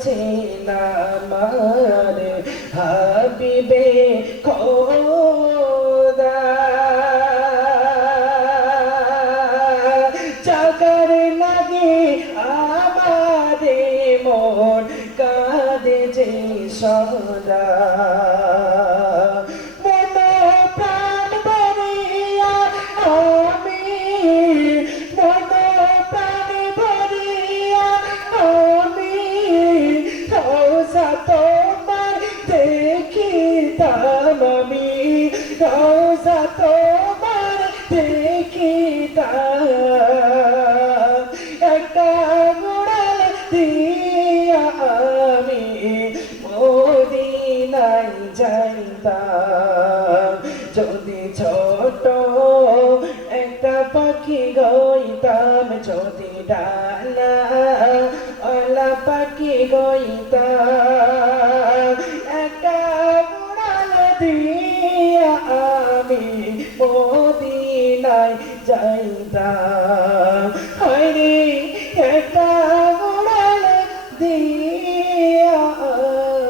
আছেন আমার হাবিবে খোদা। চাকার লাগে আমারে মন কাঁদে যে সদা। তোমার দেখিতাম আমি রোজা তোমার দেখিতাম একটা উড়াল দিয়া আমি মদিনায় যাইতাম। যদি ছোট একটা পাখি গইতাম, যদি ডানা ওলা পাখি গইতাম, একটা উড়াল দিয়া আমি মদিনায় যাইতাম। হয়রে একটা উড়াল দিয়া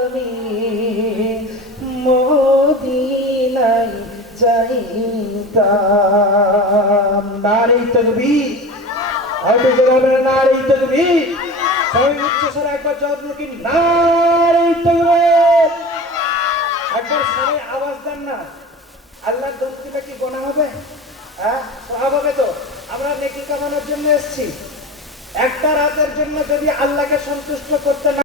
আমি মদিনায় যাইতাম। নারে তাকবীর, আরো জোরে নারে তাকবীর। সবাই উচ্চ স্বরে একবার যত্ন কি নারে তাকবীর। একবার সবাই আওয়াজ দেন না। আল্লাহর দোস্তিটা কি গোনা হবে? হ্যাঁ হবে তো। আমরা নেকি কামানোর জন্য এসেছি। একটা রাতের জন্য যদি আল্লাহকে সন্তুষ্ট করতে না